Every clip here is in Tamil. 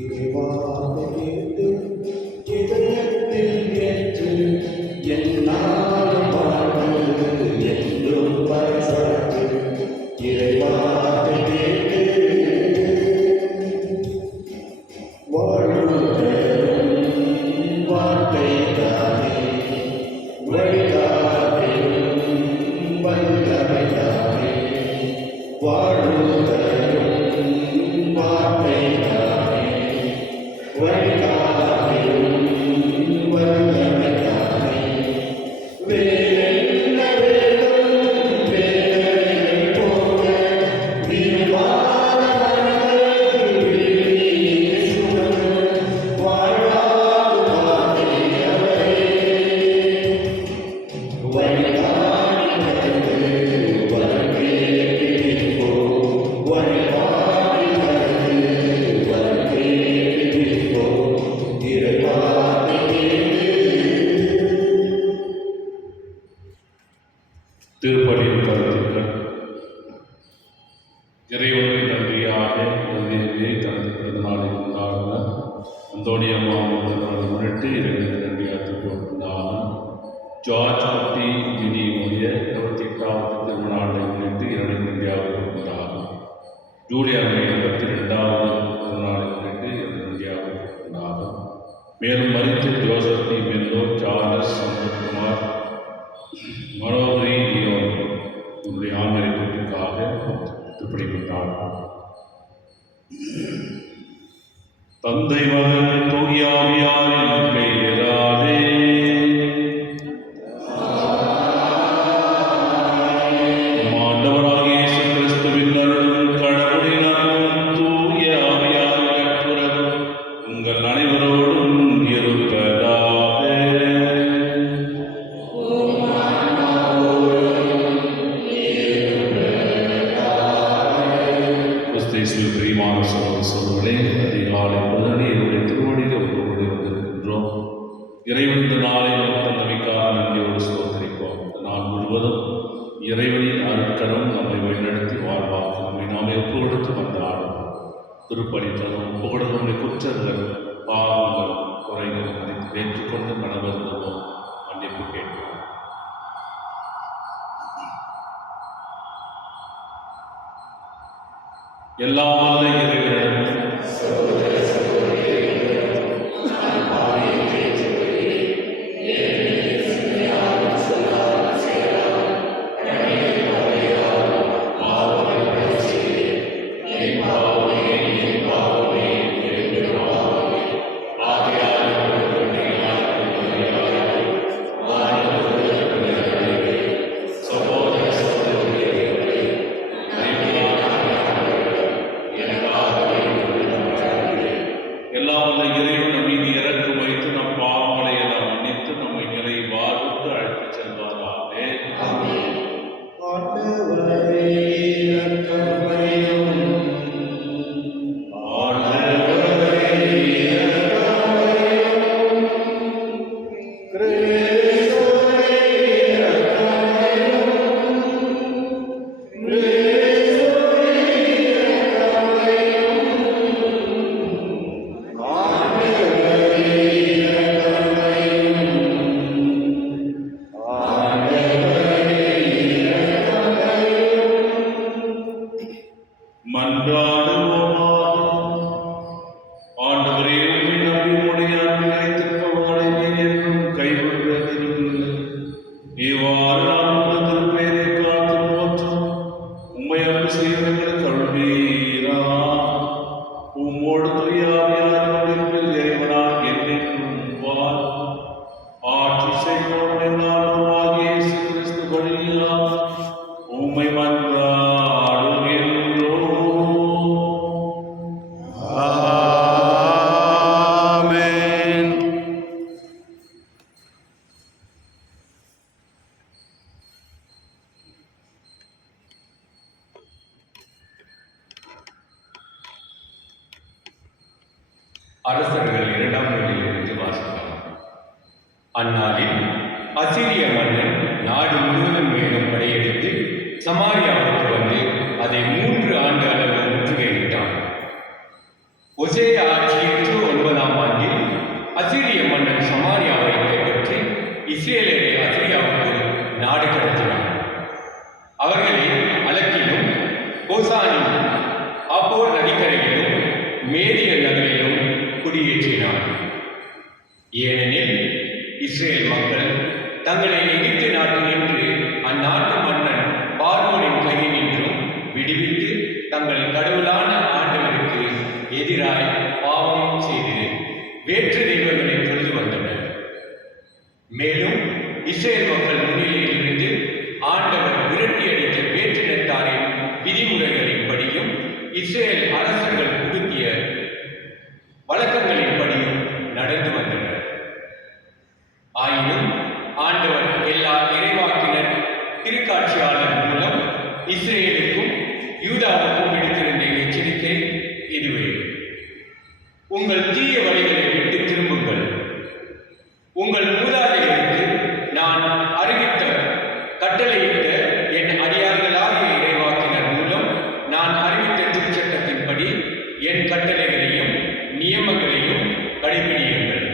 இறைவார்த்தை கேட்டு இதயத்தில் ஏற்று என்னாலும் வாழ்வது என்றும் பறைசாற்று. இறைவார்த்தை கேட்டு வாழ்வுதரும் வார்த்தை தானே வழிகாட்டிடும் வல்லமை தானே. வாழ்வுதரும் வார்த்தை தானே வழிகாட்டிடும் வல்லமை தானே. வேறென்ன வேண்டும் வேதனை போக விரும்பாத மனதை வெளியே சுமந்து வாழாது வார்த்தையவரே. வழிகாட்டி நடந்து வரவே பிடிப்போம். வழிகாட்டி நடந்து வரவே பிடிப்போம். இறைவார்த்தை திருப்பலியின் கருத்துக்கள். இறைவனுக்கு நன்றியாக உதவியை தனது பிறந்தநாளை கொண்டாடின அந்தோணியம்மாவின் பிறந்தநாளை முன்னிட்டு இறைவனுக்கு நன்றியாக கொண்டாடும். ஜார்ஜ் குட்டி மினியினுடைய 28வது திருமணத்தை முன்னிட்டு இறைவனுக்கு நன்றியாக கொண்டாடும். ஜூலியாவுடைய 82வது பிறந்தநாளை முன்னிட்டு இறைவனுக்கு நன்றியாக கொண்டாடும். மேலும் மரித்த Joseph D'Mello, Charles Sampathkumar, Manohari Leon உங்களுடைய ஆன்மீகத்திற்காக திருப்பலி கொண்டாடும். தந்தை மகன் தூய ஆவியாரின் பெயராலே நம் ஆண்டவராகிய இயேசு கிறிஸ்துவின் அருளும் கடவுளின் அன்பும் தூய ஆவியாரின் நட்புறவும் உங்கள் அனைவரோடும் இருப்பதாக. கிறிஸ்துவில் பிரியமான சகோதரர்களே, அதிகாலை முதலே என்னுடைய திருவடியில் ஒப்புக்கொண்டு வந்திருக்கின்றோம். இறைவன் இந்த நாளை நமக்கு தந்தமைக்காக நன்றியோடு ஸ்தோத்திரிப்போம். இந்த நாள் முழுவதும் இறைவனின் அருட்கரம் நம்மை வழிநடத்தி வாழ்வாக்கு நம்மை நாமே ஒப்பு கொடுத்து வந்தாடும். திருப்பலி தரும் ஒப்புக்கொடுத்த நம்முடைய குற்றங்கள், பாவங்கள், குறைகள் அனைத்து ஏற்றுக்கொண்டு மனவருந்தவும் மன்னிப்பு கேட்போம். எல்லாம் வல்ல இறைவனிடம் அரசர்கள் 2ஆம் நூலிலிருந்து வாசிக்கலாம். அந்நாளில் அசிரிய மன்னன் நாடு முழுவதும் மீண்டும் படையெடுத்து சமாரியாவுக்கு வந்து அதை 3 ஆண்டு அளவு முற்றுகையிட்டான். ஒசேயா ஆட்சியில் இஸ்ரேலரை அசிரியாவுக்கு நாடு கடத்தினார். அவர்களை அலக்கிலும் கோசானின் ஆப்போர் நதிக்கரையிலும் மேதிய நகரிலும் குடியேற்றினார். ஏனெனில் இஸ்ரேல் மக்கள் தங்களை எகிப்து நாட்டினின்று அந்நாட்டு மன்னன் பார்வோனின் கையினின்றும் விடுவித்து தங்கள் கடவுளான ஆண்டவருக்கு எதிராய் பாவம் செய்து வேற்று தெய்வங்களை தொழுது வந்தனர். மேலும் இஸ்ரேல் மக்கள் முன்னிலையிலிருந்து ஆண்டவர் விரட்டியடித்த வேற்றினத்தாரின் விதிமுறைகளின்படியும் இஸ்ரேல் அரசர்கள் புகுத்திய வழக்கங்களின்படியும் நடந்து வந்தனர். ஆயினும் ஆண்டவர் எல்லா இறைவாக்கினர் திருக்காட்சியாளர் மூலம் இஸ்ரேலுக்கும் யூதாவுக்கும் விடுத்திருந்த எச்சரிக்கை இதுவே: உங்கள் தீய வழிகளை விட்டு திரும்புங்கள். உங்கள் மூதாதையருக்கு நான் அறிவித்த கட்டளையிட்ட என் அடியார்களாகிய இறைவாக்கினர் மூலம் நான் அறிவித்த திருச்சட்டத்தின்படி என் கட்டளைகளையும் நியமங்களையும் கடைபிடியுங்கள்.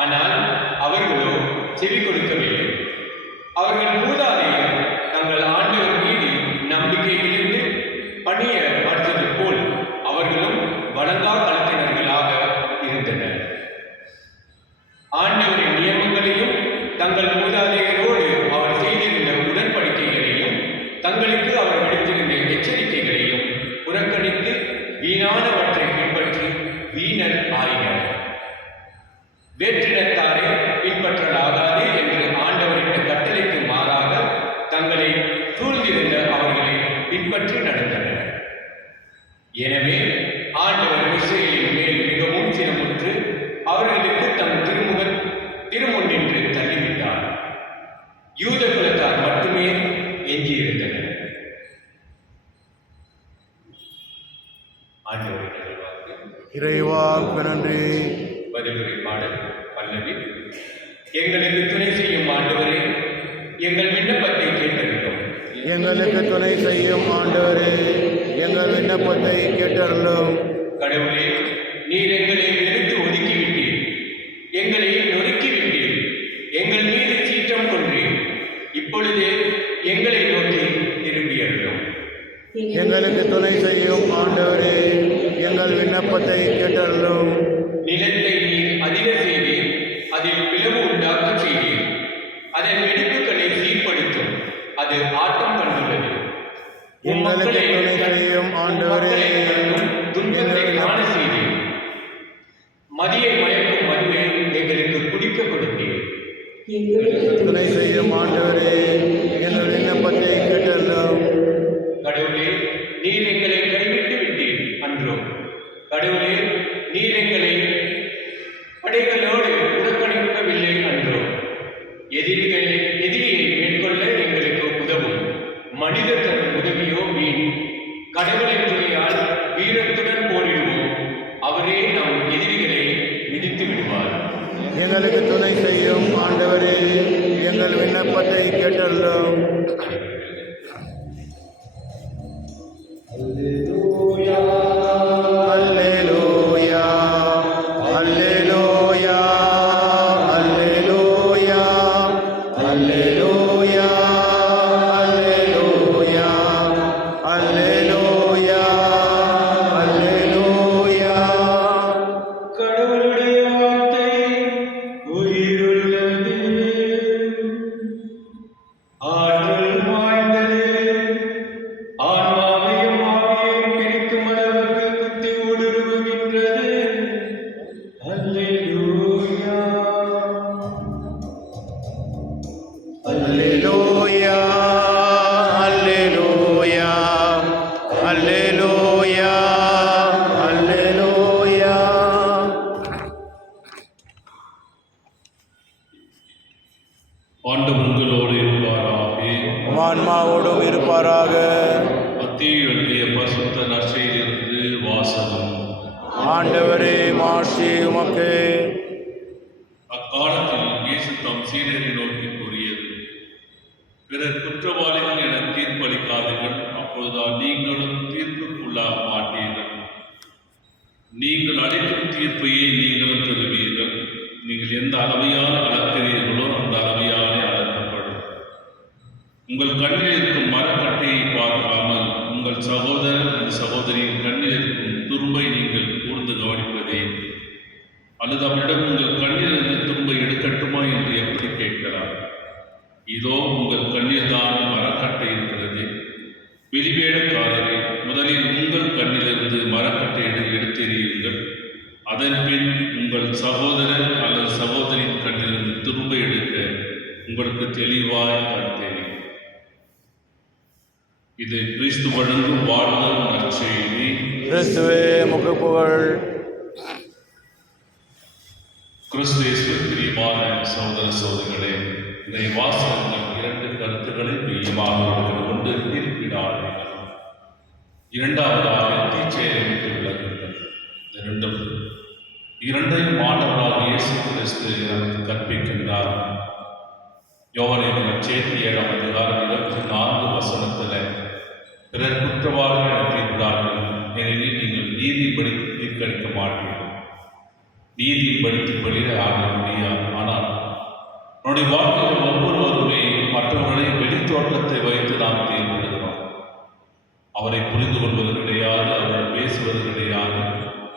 ஆனால் அவர்களோ செவி கொடுக்கவில்லை. அவர்கள் மூதாதையர் தங்கள் ஆண்டவர் மீது நம்பிக்கை இழந்து பணிய மறுத்தது போல் அவர்களும் வணங்கா கலத்தினர்களாக இருந்தனர். ஆண்டவரின் நியமங்களையும் தங்கள் மூதாதையரோடு அவர் செய்திருந்த உடன்படிக்கைகளையும் தங்களுக்கு அவர் விடுத்திருந்த எச்சரிக்கைகளையும் புறக்கணித்து வீணானவற்றை பின்பற்றி வீணர் ஆயினர். வேற்றினத்தாரை பின்பற்றலாகாது என்று ஆண்டவரின் கட்டளைக்கு மாறாக தங்களை சூழ்ந்திருந்த அவர்களை பின்பற்றி நடந்தனர். எனவே ஆண்டவர் இஸ்ரேலின் மேல் மிகவும் சினமுற்று அவர்களுக்கு தம் திருமுன்னின்று தள்ளிவிட்டார். யூத குலத்தார் மட்டுமே எஞ்சியிருந்தனர். ஆண்டவரின் அருள்வாக்கு. இறைவாக்கு நன்றி. பதிலுரை பாடல் பல்லவி. எங்களுக்கு துணை செய்யும் ஆண்டவரே, எங்கள் விண்ணப்பத்தை கேட்டறிந்தோம். எங்களுக்கு துணை செய்யும் ஆண்டவரே, எங்கள் விண்ணப்பத்தை கேட்டருளும். கடவுளே, நீர் எங்களை வெறுத்து ஒதுக்கிவிட்டீர், எங்களை நொறுக்கிவிட்டீர், எங்கள் மீது சீற்றம் கொண்டீர். இப்பொழுதே எங்களை நோக்கி திரும்பியருளும். எங்களுக்கு துணை செய்யும் ஆண்டவரே, எங்கள் விண்ணப்பத்தை கேட்டருளும். நிலத்தை நீர் அதிர செய்தீர், அதில் பிளவு உண்டாக்க செய்தீர். அதன் வெடிப்புகளை சீர்படுத்தும், அது ஆட்டம் கண்டுள்ளது. எங்களுக்கு துணை செய்யும் ஆண்டவரே, துன்பத்தை காண செய்தீர். மதியை மயக்கும் மதுவை எங்களுக்கு குடிக்க கொடுத்தீர். துணை செய்யும் ஆண்டவரே, எங்கள் விண்ணப்பத்தை கேட்டருளும். கடவுளே, நீர் எங்களை கைவிட்டு விட்டீர் அன்றோ. கடவுளே, நீர் எங்களை படைகளோடு புறக்கணிக்கவில்லை அன்றோ. எதிரியை மேற்கொள்ள எங்களுக்கு உதவும். மனிதர் தன் உதவியோ வீண். கடவுளின் துணையால் வீரத்துடன் போரிடுவோம். அவரே நம் எதிரிகளை மிதித்து விடுவார். எங்களுக்கு துணை செய்யும் ஆண்டவரே, எங்கள் விண்ணப்பத்தை கேட்டருளும். அல்லேலூயா, அல்லேலூயா, அல்லேலூயா, அல்லேலூயா, அல்லேலூயா, அல்லேலூயா, அல்லேலூயா. கடவுளுடைய வார்த்தை உயிருள்ளது, ஆற்றல் வாய்ந்தது, ஆன்மாவையும் ஆவியையும் பிரிக்கும் அளவுக்கு குத்தி ஊடுருவுகின்றது. அல்லேலூயா. அல்லேலூயா, அல்லேலூயா, அல்லேலூயா, அல்லேலூயா. ஆண்டவர் உங்களோடு இருப்பாராக. ஆன்மாவோடும் இருப்பாராக. மத்தேயு எழுதிய பரிசுத்த நற்செய்தியிலிருந்து வாசகம். ஆண்டவரே, மாட்சி உமக்கு. அக்காலத்தில் இயேசு தம் சீடரை நோக்கி கூறியது: பிறர் குற்றவாளிகள் என தீர்ப்பளிக்காதீர்கள், அப்பொழுதுதான் நீங்களும் தீர்ப்புக்குள்ளாக மாட்டீர்கள். நீங்கள் அளிக்கும் தீர்ப்பையே நீங்களும் பெறுவீர்கள். நீங்கள் எந்த அளவையால் அளக்கிறீர்களோ அந்த உங்கள் கண்ணில் இருக்கும் மரக்கட்டையை பார்க்காமல் உங்கள் சகோதரன் சகோதரியின் கண்ணில் இருக்கும் துரும்பை நீங்கள் கூர்ந்து கவனிப்பதே? அல்லது அவரிடம் உங்கள் கண்ணிலிருந்து துரும்பை எடுக்கட்டுமா என்று எப்படி கேட்கலாம்? இதோ உங்கள் கண்ணில் தான் மரக்கட்டை இருக்கிறது. வெளிவேடக்காரரே, முதலில் உங்கள் கண்ணிலிருந்து மரக்கட்டை எடுத்தெறியுங்கள். அதன் பின் உங்கள் சகோதரன் அல்லது சகோதரியின் கண்ணிலிருந்து துரும்பை எடுக்க உங்களுக்கு தெளிவாய் கண்டேன். இது கிறிஸ்து வழங்கும் வாழ்தல் நற்செய்தி. கிறிஸ்துவே உமக்கு புகழ். கிறிஸ்துவேசுவில் பிரியமான சகோதர சகோதரிகளே, இன்றைய வாசகங்கள் 2 கருத்துக்களை மையமாக கொண்டு தீர்ப்பிடாதீர்கள். இரண்டாவதாக தீச்செயலை விட்டு விலகுங்கள். இரண்டையும் ஆண்டவராக இயேசு கிறிஸ்து நமக்கு கற்பிக்கின்றார். யோவானின் நற்செய்தி 7ஆம் அதிகாரம் 24 வசனத்தில், பிறர் குற்றவாளிகள் என தீர்ப்பிடார்கள், ஏனெனில் நீங்கள் நீதிபடி தீர்ப்பளிக்க மாட்டீர்கள். நீதிபடி தீர்ப்பளிக்க ஆக முடியாது. ஆனால் நம்முடைய வாழ்க்கையில் ஒவ்வொருவருமே மற்றவர்களை வெளித்தோற்றத்தை வைத்து நாம் தீர்ப்பிடுகிறோம். அவரை புரிந்து கொள்வது கிடையாது, அவரை பேசுவது கிடையாது,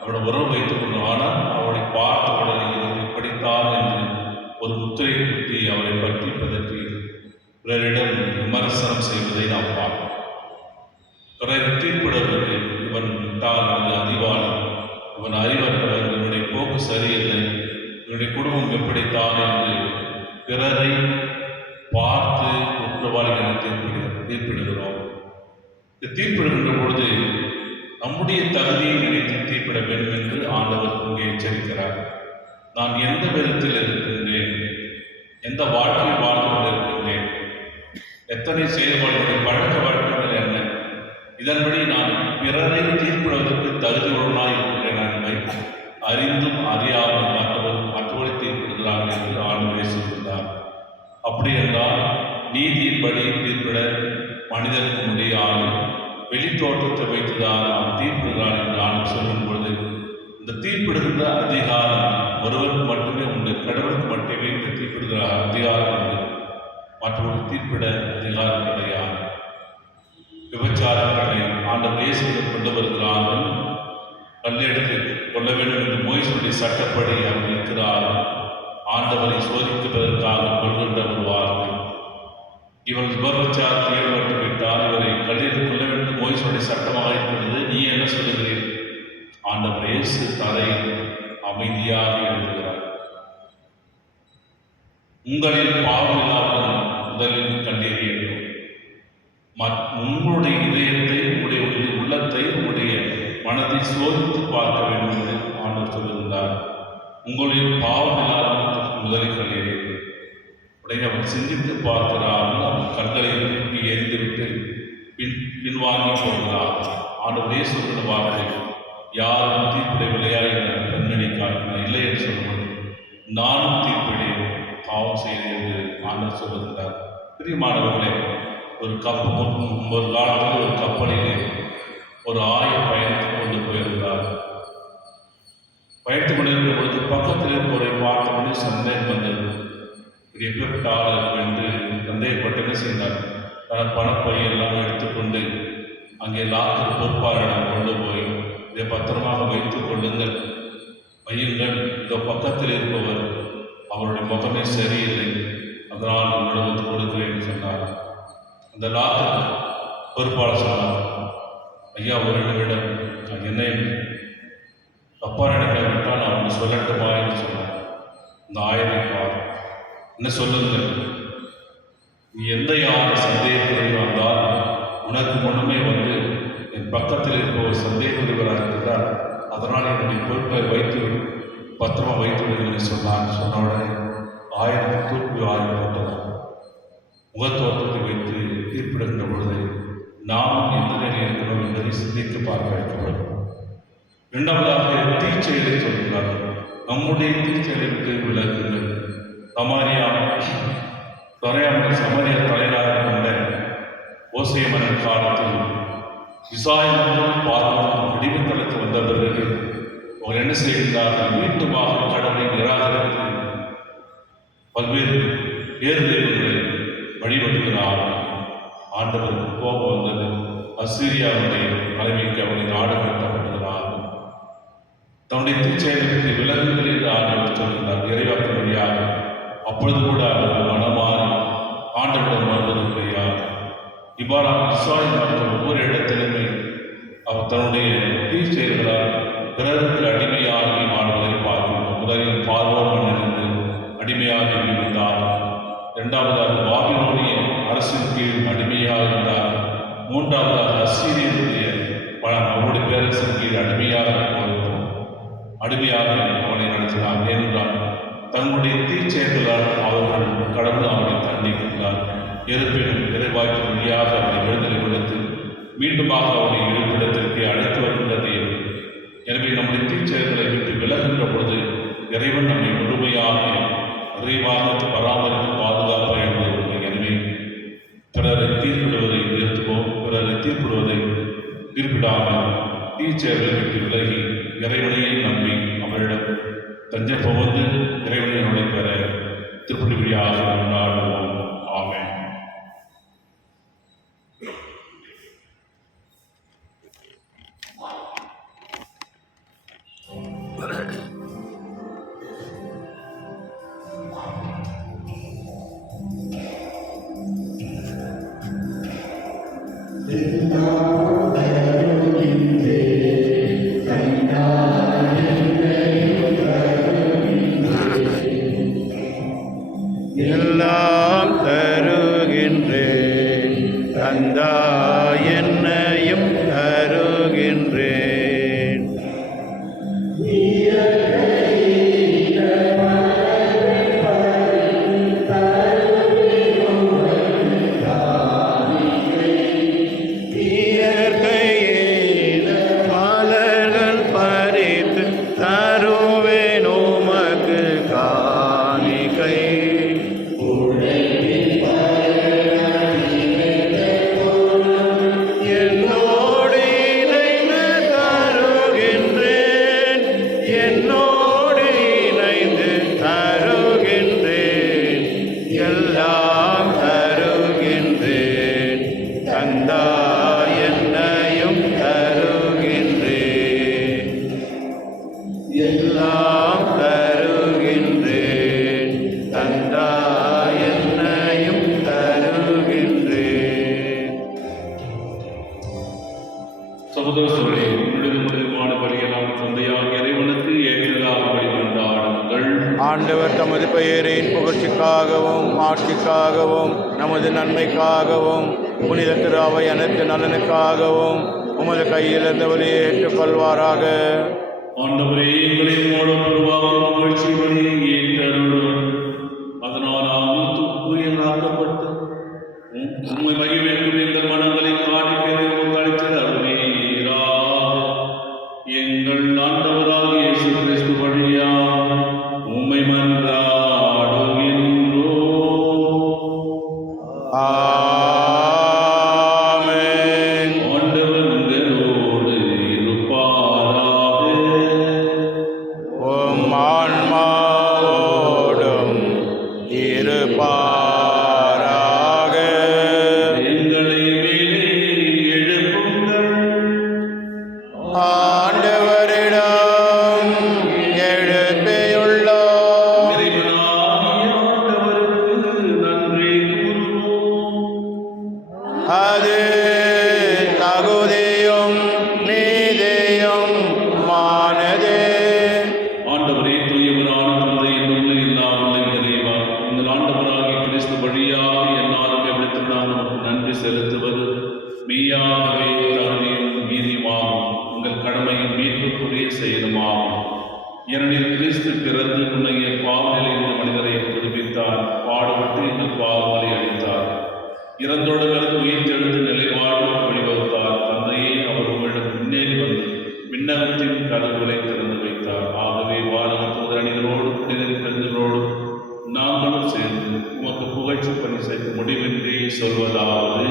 அவருடைய உறவு வைத்துக் கொள்ளும். ஆனால் அவரை பார்த்த உடனே இவர் இப்படித்தான் என்று ஒரு முத்திரை குத்தி அவரை பற்றி பதற்றி பிறரிடம் விமர்சனம் செய்வதை நாம் பார்க்கிறோம். பிறகு தீர்ப்பிடுவது, இவன் விட்டால் அது அறிவாளி, இவன் அறிவற்றவர், இவனுடைய போக்கு சரியில்லை, இவனுடைய குடும்பம் எப்படித்தான் என்று பிறரை பார்த்து குற்றவாளிகள் என தீர்ப்பிடுகிறோம். தீர்ப்பிடுகின்ற பொழுது நம்முடைய தகுதியை நினைத்து தீர்ப்பிட வேண்டும் என்று ஆண்டவர் இங்கே எச்சரிக்கிறார். நான் எந்த விதத்தில் இருக்கின்றேன், எந்த வாழ்க்கையை வாழ்ந்து கொண்டிருக்கின்றேன், எத்தனை செயல்பாடுகளுடைய பழக்க வழக்கங்கள் என்ன, இதன்படி நான் பிறரை தீர்ப்பிடுவதற்கு தகுதி உள்ளனாய் இருக்கின்றேன் என்பதை அறிந்தும் அறியாமல் மற்றவரை தீர்ப்பிடுகிறார்கள் என்று ஆண்டவர் சொல்கிறார். அப்படி என்றால் நீதியின்படி தீர்ப்பிட மனிதனுக்கு முடியாது, வெளித்தோற்றத்தை வைத்துதான் நாம் தீர்ப்பிடுகிறான் என்று ஆண்டவர் சொல்லும் பொழுது, இந்த தீர்ப்பிடுகின்ற அதிகாரம் ஒருவருக்கு மட்டுமே உண்டு. கடவுளுக்கு மட்டுமே இந்த தீர்ப்பிடுகிற அதிகாரம் உண்டு. மற்றவர்கள் தீர்ப்பிட அதிகாரம் கிடையாது. விபச்சாரங்களை ஆண்டவர் இயேசுவிடம் கொண்டு வருகிறார்கள். கல்லெடுத்து கொள்ள வேண்டும் என்று மோசேயுடைய சட்டப்படி அவர் இருக்கிறார்கள். ஆண்டவரை சோதிப்பதற்காக கொள்கின்ற ஒரு வார்த்தை, இவன் விபச்சாரத்தில் ஈடுபட்டு விட்டால் இவரை கல்லெடுத்து கொள்ள வேண்டும் மோசேயுடைய சட்டமாக இருக்கிறது, நீ என்ன சொல்லுகிறீர்? ஆண்டவர் இயேசு தரையில் அமைதியாக எழுதுகிறார். உங்களில் பாவம் இல்லாமல் முதலில் கண்டறியட்டும். உங்களுடைய இதயத்தை, உங்களுடைய உள்ளத்தை, உங்களுடைய மனதை சோதித்து பார்க்க வேண்டும் என்று ஆண்டவர் சொல்லுகின்றார். உங்களில் பாவம் இல்லாமல் முதலில் கண்டறியட்டும். உடனே அவர் சிந்தித்து பார்க்கிறார்கள். அவர் கண்களை தூக்கி எரிந்துவிட்டு பின்வாங்கி போகிறார். ஆண்டவரே சொல்கிற வார்த்தை, யாரும் தீர்ப்பிடவில்லையா என பெண்மணி காட்டினார். இல்லை என்று சொல்லுவது, நானும் தீர்ப்பிடேன், பாவம் செய்தேன் என்று ஆண்டவர் சொல்லுகிறார். பிரியமானவர்களே, ஒரு காலத்தில் ஒரு கப்பலிலே ஒரு ஆயர் பயணித்துக் கொண்டு போயிருந்தார். பயணித்துக் கொண்டிருக்கிற பொழுது பக்கத்தில் இருப்பவரை பார்த்தபடி சந்தேகம் வந்தது. இது எப்பேற்பட்ட ஆள் என்று சந்தேகப்பட்டு என்ன செய்தார், தன் பணப்பை எல்லாம் எடுத்துக்கொண்டு அங்கே லாக்கர் பொறுப்பாளரிடம் கொண்டு போய், இதை பத்திரமாக வைத்துக் கொள்ளுங்கள், வையுங்கள், இதோ பக்கத்தில் இருப்பவர் அவருடைய முகமே சரியில்லை, அதனால் உங்களிடம் கொடுக்கிறேன் சொன்னார். அந்த லாக்கர் பொறுப்பாளர் சொன்னார், ஐயா ஒரு நிமிடம், என்னை தப்பா நினைக்காவிட்டால் நான் ஒன்று சொல்லட்டுமா என்று சொன்னார். இந்த ஆயரை பார், என்ன சொல்லுங்கள், நீ எந்த யாரை சந்தேகத்தில் வந்தால் உனக்கு முன்னுமே வந்து என் பக்கத்தில் இருப்பவர் சந்தேகப்படுவராக இருக்கிறார், அதனால் என்னுடைய பொருட்களை வைத்து பத்திரமா வைத்து விடுங்கள் சொன்னார். சொன்ன உடனே ஆயிரம் தூக்கி ஆயிரம் போட்டதார். முகத்தோற்றத்தை வைத்து தீர்ப்பிடுகின்ற பொழுது நாம் எந்த நிலையில் இருக்கிறோம் என்பதை சிந்தித்து பார்க்க வைக்கப்படும். இரண்டாவதாக தீச்செயலை சொல்கிறார். நம்முடைய தீச்செயலை விட்டு விலகுங்கள். சமாரியா தலைநகராக கொண்ட ஓசே மன்னன் காலத்தில் இசாயாவும் பார்வோனும் அடிமைத்தனத்து வந்த பிறகு அவர் என்ன செய்கிறார்கள், மீண்டுமாக கடவுளை நிராகரித்து பல்வேறு வேறு தெய்வங்களை வழிபடுகிறார்கள். ஆண்டவருக்கு கோபம் வந்தது. அசீரியாவுடைய தலைமைக்கு அவனை நாடு கடத்தப்பட்டதனால் தன்னுடைய திருச்செயலை பற்றி விலகுங்கள் என்று ஆண்டவர் சொல்கிறார் இறைவாக்கு வழியாக. அப்பொழுது கூட அவர்கள் மனமாறி ஆண்டவரிடம் வருவது கிடையாது. இவ்வாறாக இஸ்ராயேல் மக்கள் ஒவ்வொரு இடத்திலுமே அவர் தன்னுடைய தீச்செயல்களால் பிறருக்கு அடிமையாகி வாழ்வதை பார்க்கிறோம். முதலில் பார்வோன் மண்ணிலிருந்து அடிமையாக இருந்தார். இரண்டாவதாக பாபிலோனிய அரசின் கீழ் அடிமையாக இருந்தார். மூன்றாவதாக அசீரியனுடைய அவருடைய பேரரசின் கீழ் அடிமையாக அவனை நடத்தினார். ஏனென்றால் தங்களுடைய தீச்செயல்களால் அவர்கள் கடவுள் அவனை தண்டிக்கிறார். இருப்பினும் இறைவாய்க்கு வழியாக அவனை விடுதலை கொடுத்து மீண்டுமாக அவனை இருப்பிடத்திற்கு அழைத்து வருகின்ற தேவன். எனவே நம்முடைய தீச்செயல்களை விட்டு விலகுகின்ற பொழுது இறைவன் நம்மை முழுமையாக நிறைவாக பராமரித்து பாதுகாப்பாக எழுதுவது. எனவே பிறரை தீர்ப்பிடுவதை நிறுத்துவோம். பிறரை தீர்ப்பிடாமல் தீச்செயல்களை விட்டு விலகி இறைவனையை நம்பி அவரிடம் தஞ்சம் புகுந்து இறைவனை பெற திருப்பதி வழியாக கொண்டாடுவோம். ஆமென். எல்லாம் தருகின்றேன் தந்தா என்னையும் தருகின்றேன். இயற்கையில் மலர்கள் பறித்து தருவேன் உமக்கு காணிக்கை. என்னோடு இணைந்து தருகின்றேன், என்னோடு இணைந்து தருகின்றேன், எல்லாம் தருகின்றேன் தந்தா என்னையும் தருகின்றேன். எல்லாம் தருகின்றேன் தந்தா என்னையும் தருகின்றேன். சகோதரர்களே, முழுதுமான பலியெல்லாம் தந்தையாக இறைவனுக்கு ஏற்றதாக வழிகொண்டாடுங்கள். ஆண்டவர் தமது பெயரின் புகழ்ச்சிக்காகவும் ஆட்சிக்காகவும் நமது நன்மைக்காகவும் புனித திரு அவை அனைத்து நலனுக்காகவும் உமது கையிலிருந்து வழியை ஏற்றுக்கொள்வாராக. ஆண்டவரே, எங்களை மூலம் உருவாகும் புகழ்ச்சி வழியை ஏற்றருளும். அதனால் நாங்கள் தூக்குயலாக்கப்பட்டு உண்மை மகிழ்வேற்கும் எங்கள் மனங்களின் காணிக்கையை உமக்கு அளித்து அருளீராக. எங்கள் ஆண்டவராகிய இயேசு கிறிஸ்து வழியாக உம்மை மன்றாடுகின்றோம். ஆமென். ஆண்டவர் உங்களோடு இருப்பாராக. உம் ஆன்மாவோடும் இருப்பாராக. எங்களை மேலே எழுப்புங்கள். ஆண்டவரிடம் எழுப்பியுள்ளோம். இறைவனாகிய ஆண்டவருக்கு நன்றி கூறுவோம். அது தகுதியும் நீதியும் மானதே. ஆண்டவரே, தூயவரான தந்தை, என்னுள்ள இல்லாமல் இறைவா, எங்கள் ஆண்டவராகிய கிறிஸ்து வழியாக என்னாலும் எவ்விடத்தில் நாம் நமக்கு நன்றி செலுத்துவது மெய்யாகவே தகுதியும் நீதியுமாகும். உங்கள் கடமையும் மீட்புக்குரிய செயலுமாகும். ஏனெனில் கிறிஸ்து பிறந்து முன்னைய பாவநிலையில் மனிதரை புதுப்பித்தார். பாடுபட்டு எங்கள் பாவங்களை அளித்தார். இறந்தோடுகளுக்கு உயிர்த்தெழுந்து நிலைவாழ்வுக்கு வழிவகுத்தார். தந்தையே, அவர் உங்களிடம் முன்னேறி வந்து விண்ணகத்தின் கதவுகளை திறந்து வைத்தார். ஆகவே வானக தூதரணிகளோடு புனிதர் பெருந்தரோடு நாங்களும் சேர்ந்து உமக்கு புகழ்ச்சி பணி செய்து முடிவின்றி சொல்வதாவது: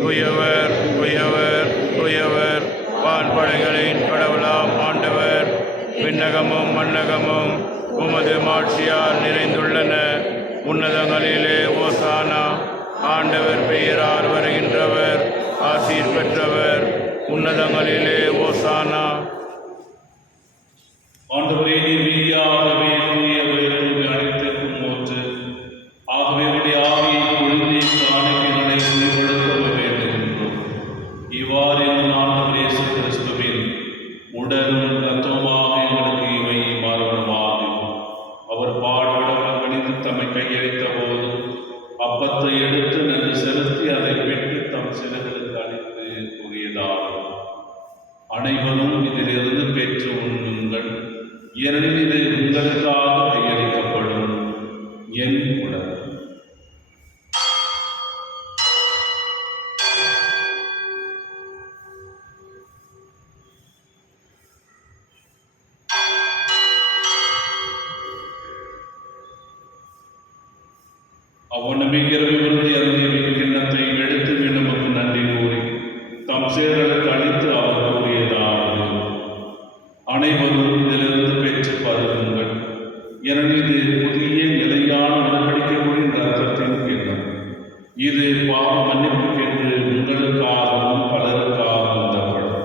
தூயவர் தூயவர் தூயவர், வான்படைகளின் கடவுளாம் ஆண்டவர். விண்ணகமும் மண்ணகமும் உமது மாட்சியால் நிறைந்துள்ளன. உன்னதங்களிலே ஓசானா. ஆண்டவர் பெயரால் வருகின்றவர் ஆசீர் பெற்றவர். உன்னதங்களிலே ஓசானா. ஆண்டவரே, நீர் மெய்யாகவே தூயவர், உம்மை அழைத்திருக்கும் போது ஆகவே உடைய ஆவியை பொழிந்து காணிக்கைகளை உயிர்படுத்த வேண்டுகின்றோம். இவ்வாறு எங்கள் ஆண்டவர் இயேசு கிறிஸ்துவின் உடலும் இரத்தமுமாக எங்களுக்கு இவை மாறுபடுமாகும். அவர் பாடுபட கணித்து தம்மை கையளித்த போது அப்பத்தை எடுத்து நன்றி செலுத்தி அதை பெற்று தம் சிலர்களுக்கு அளித்து கூறியதாகும். அனைவரும் இதிலிருந்து பெற்று உண்ணுங்கள், ஏனெனில் இது உங்களுக்காக கையளிக்கப்படும் என் உடல். அவ்வண்ணமே இரவு விருந்து அருந்திய கிண்ணத்தை எடுத்து நமக்கு நன்றி கூறி தம் சேர்களுக்கு அளித்து அவர் கூறியதாவது: அனைவரும் இதிலிருந்து பெற்று பருகுங்கள், ஏனெனில் இது புதிய நிலையான உடன்படிக்கைக்குரிய இரத்தத்தின் கிண்ணம். இது பாவ மன்னிப்புக்கென்று உங்களுக்காகவும் பலருக்காகவும் உதப்படும்.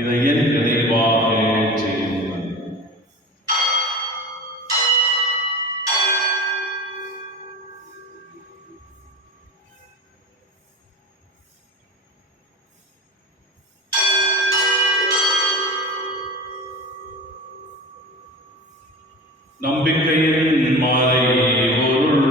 இதை என் நினைவாக செய்யுங்கள். நம்பிக்கையின் மாலை பொருள்.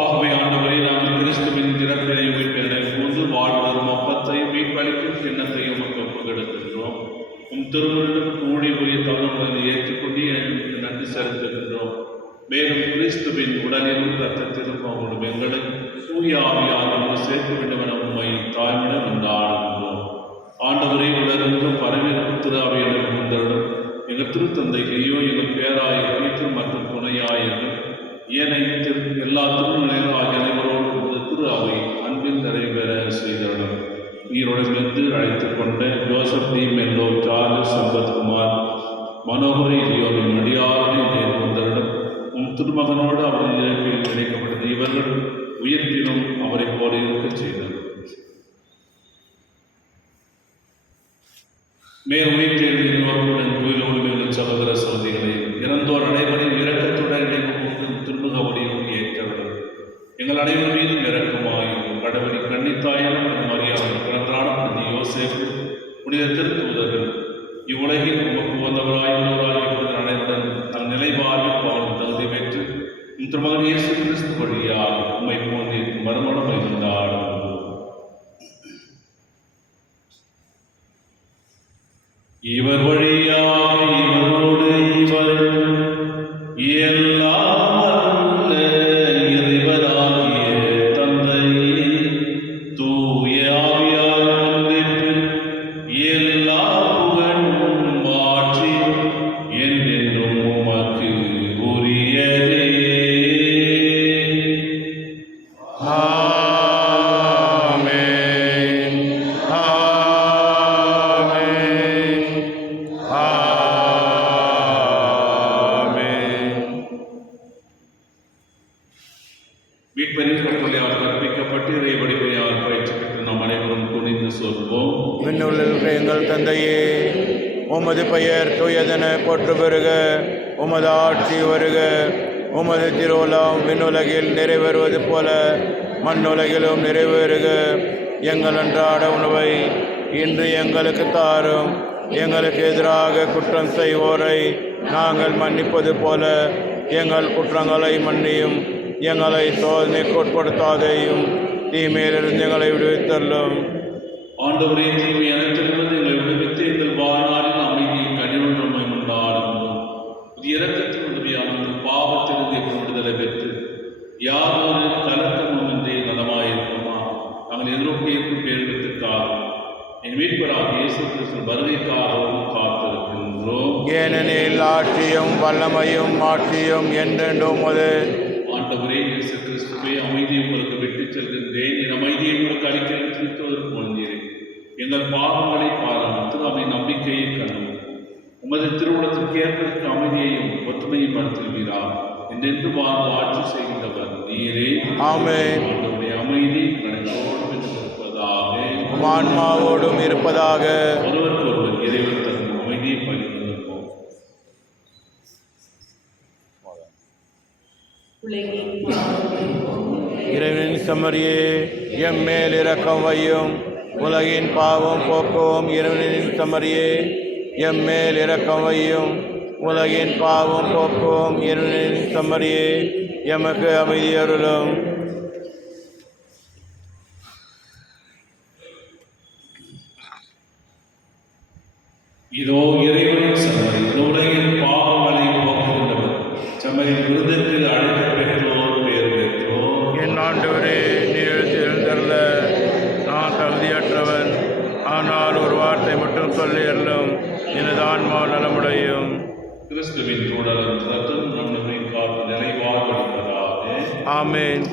ஆகவே ஆண்டவரே, நாங்கள் கிறிஸ்துவின் திறப்பினை உயிர்ப்பினை கூர்ந்து வாழ்வதும் அப்பத்தையும் மீட்பளிக்கும் கிண்ணத்தையும் உமக்கு ஒப்புக்கொடுக்கின்றோம். உம் திருவுருளும் கூடி உரிய தவறுகளை ஏற்றுக்கொண்டு எனக்கு நன்றி செலுத்துகின்றோம். மேலும் கிறிஸ்துவின் உடலிலும் இரத்தத்திலும் அவர்களும் எங்களை தூய ஆவியால் சேர்க்க வேண்டும் என உண்மை தாய்மையிடம் உண்டாடுகின்றோம். ஆண்டவரை உலகெங்கும் பரவிருக்கும் திரு அவையிடம் இருந்தவுடன் எங்கள் திருத்தந்தைகையோ எங்கள் பேராயர் வீட்டில் மற்றும் துணையாயர்கள் எல்லா திருநிலைகள் ஆகிய அனைவரோடு திரு அவை அன்பில் நிறைவேற செய்தவுடன் ஈரோடமிருந்து அழைத்துக் கொண்ட Joseph D'Mello, Charles Sampathkumar, Manohari லியோவின் மடியாரை நேர்வந்தரிடம் உம் திருமகனோடு அவரது இறப்பில் இணைக்கப்பட்டது. இவர்கள் உயிர்ப்பிலும் அவரை போல இருக்க செய்தனர். மேல் உயிர்த்தேர்தலின் நோக்குடன் கோயிலோடு மேலும் சகோதர சகோதரிகளை இறந்தோர் அனைவரையும் இரக்கத்துடன் திருமுக வழியும் ஏற்றவர்கள் எங்கள் அனைவர் மீதும் இரக்கமாயும் கடவுளின் கன்னித்தாயாலும் மரியாதை கணவரான புனித யோசேப்பு, புனித திருத்தூதர்கள் இவ்வுலகில் உமக்கு வந்தவராயுள்ளவராய் இருப்பதன் அனைவருடன் நம் நிலைவாழ்வில் வாழும் தகுதி பெற்று திருமகன் இயேசு கிறிஸ்து வழியாக உம்மை போன்ற மறுமணம் இருந்தாலும் இவர் வழியாக இவரோடு இவர் எல்லாம் வல்ல இறைவனாகிய தந்தையே, தூய ஆவியார் ஒன்றிப்பில் எல்லா புகழும் ஆட்சியும் என்றென்றும் உமக்கு உரியதே. மீட்பரின் கட்டளையால் கற்பிக்கப்பட்டு இறை வடிவையால் பயிற்சி பெற்று நாம் அனைவரும் துணிந்து சொல்வோம். விண்ணுள்ள எங்கள் தந்தையே, உமது பெயர் தூயதென போற்று பெறுக. உமது ஆட்சி வருக. உமது திருவுளம் விண்ணுலகில் நிறைவேறுவது போல மண்ணுலகிலும் நிறைவேறுக. எங்கள் அன்றாட உணவை இன்று எங்களுக்கு தாரும். எங்களுக்கு எதிராக குற்றம் செய்வோரை நாங்கள் மன்னிப்பது போல எங்கள் குற்றங்களை மன்னியும். எங்களை சோதனைக்கு உட்படுத்தாதேயும், தீமையிலிருந்து எங்களை விடுவித்தள்ளும். ஆண்டவரே, தீமை அனைத்திலிருந்து எங்களை விடுவித்து எங்கள் வாழ்நாளில் அமைதியை கனிவுடன் கொண்டாடுகிறோம். புதிய இரக்கத்தின் உதவியானது பாவத்திலிருந்து விடுதலை பெற்று யாதொரு கலக்கமுமின்றி நலமாயிருக்குமா நாங்கள் எதிர்நோக்கி இருக்கும் பேரிடத்திற்காக என் வீட்டு மீட்பராக இயேசு கிறிஸ்து வருகைக்காகவும் காத்திருக்கின்றோம். ஏனெனில் ஆட்சியும் வல்லமையும் மாட்சியும் என்றென்றும் அது. ஆண்டவரே இயேசு கிறிஸ்துவே, அமைதியை உங்களுக்கு விட்டுச் செல்கின்றேன், என் அமைதியை உங்களுக்கு அளிக்கிறேன் திருத்துவதற்கு முழுந்தீரே. எங்கள் பாவங்களை பாருங்கள், திரு அவை நம்பிக்கையை கண்டும் உமது திருவுளத்திற்கு ஏற்பதற்கு அமைதியையும் ஒற்றுமையும் நடத்துவீரா. என்றென்று வாழ்ந்து ஆட்சி செய்கின்றவர் நீரே. ஆமென். ஆண்டவருடைய அமைதி உங்களோடும் இருப்பதாக, உம் ஆன்மாவோடும் இருப்பதாக. ஒருவருக்கு ஒருவர் இறைவன் தரும் அமைதியை பகிர்ந்து நிற்போம். இறைவனின் செம்மறியே, எம் மேல் இரக்கம் வையும். உலகின் பாவம் போக்கவும் இறைவனின் செம்மறியே, எம் மேல் இரக்கம் வையும். உலகின் பாவம் போக்கவும் இறைவனின் செம்மறியே, எமக்கு அமைதி அருளும். இதோ இறைவனின் செம்மறி, உலகின் பாவங்களை போக்குகின்றவர். செம்மறியின் விருதுக்கு அழைக்க பெற்றோர் பேர் பெற்றோர். என் ஆண்டவரே, நீர் எழுந்தருள நான் தகுதியற்றவன். ஆனால் ஒரு வார்த்தை மட்டும் சொல்லி அருளும், எனது ஆன்மா நலமுடையும். கிறிஸ்துவின் தூடலும் ரத்தம் நம்மை காத்து நிறைவாக இருப்பதாக. ஆமென்.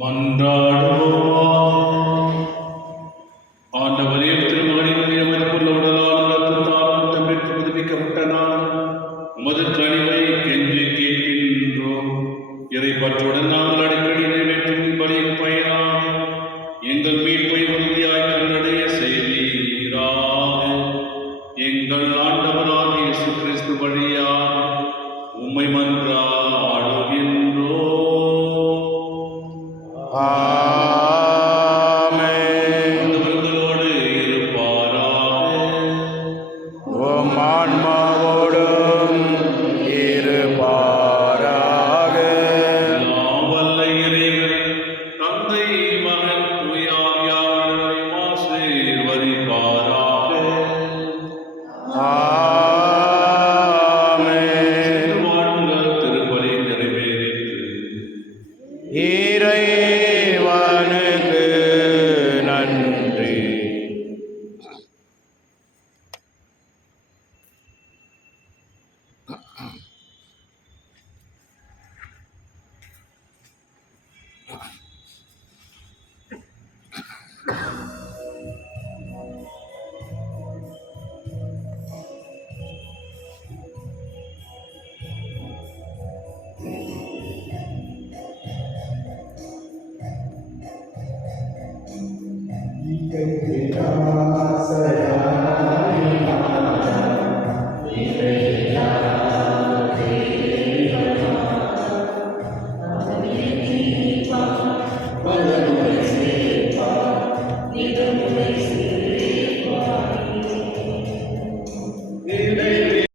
மன்றாடுவோம். ஆண்டவரே, திருமகனின் எமதுக்குள்ள உடலால் இரத்தத்தால் பெற்று புதுப்பிக்கப்பட்ட நாள் உமது கனிவை கெஞ்சி கேட்கின்றோம். இறைப்பற்றுடன் நாங்கள் அடிக்கடி நிறைவேற்றும் பலியின் பயனாக எங்கள் மீட்பை உறுதியாய் கண்டடைய செய்வீராக. எங்கள் ஆண்டவராகிய இயேசு கிறிஸ்து வழியாக உம்மை மன்றாடுகின்றோம். ஆமென். விருந்தோடு இருப்பாராக. உம் ஆன்மாவோடும் இருப்பாராக. எல்லாம் வல்ல இறைவன் தந்தை, மகன், தூய ஆவியானவரை ஆசீர்வதிப்பாராக. ஆமென். வாழுங்கள், திருப்பலி நிறைவேறிற்று. இறைவனுக்கு நன்றி. Ika